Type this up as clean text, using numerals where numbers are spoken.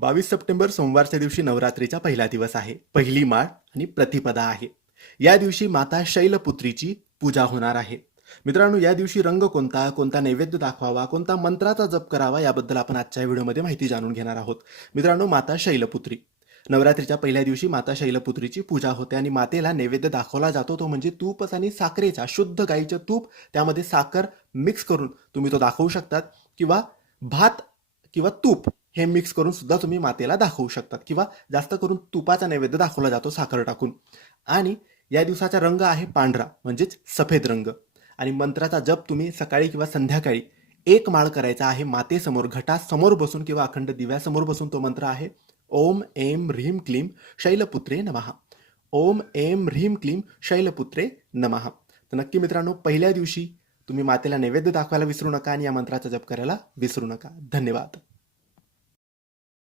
22 September सोमवारच्या दिवशी नवरात्रीचा पहिला दिवस आहे. पहिली माळ आणि प्रतिपदा आहे. या दिवशी माता शैलपुत्रीची पूजा होणार आहे. मित्रांनो, या दिवशी रंग कोणता, कोणता नैवेद्य दाखवावा, कोणता मंत्राचा जप करावा याबद्दल आपण आजच्या व्हिडिओमध्ये माहिती जाणून घेणार आहोत. मित्रांनो, माता शैलपुत्री, नवरात्रीच्या पहिल्या दिवशी माता शैलपुत्रीची पूजा होते आणि मातेला नैवेद्य दाखवला जातो तो म्हणजे तूपच आणि साखरेचा, शुद्ध गाईचं तूप, त्यामध्ये साखर मिक्स करून तुम्ही तो दाखवू शकतात, किंवा भात किंवा तूप हे मिक्स करून सुद्धा तुम्ही मातेला दाखवू शकतात, किंवा जास्त करून तुपाचा नैवेद्य दाखवला जातो साखर टाकून. आणि या दिवसाचा रंग आहे पांढरा म्हणजेच सफेद रंग. आणि मंत्राचा जप तुम्ही सकाळी किंवा संध्याकाळी एक माळ करायचा आहे मातेसमोर, घटासमोर बसून किंवा अखंड दिव्यासमोर बसून. तो मंत्र आहे ओम ऐं ह्रीं क्लीं शैलपुत्रे नमः. ओम ऐं ह्रीं क्लीं शैलपुत्रे नमः. तर नक्की मित्रांनो, पहिल्या दिवशी तुम्ही मातेला नैवेद्य दाखवायला विसरू नका आणि या मंत्राचा जप करायला विसरू नका. धन्यवाद.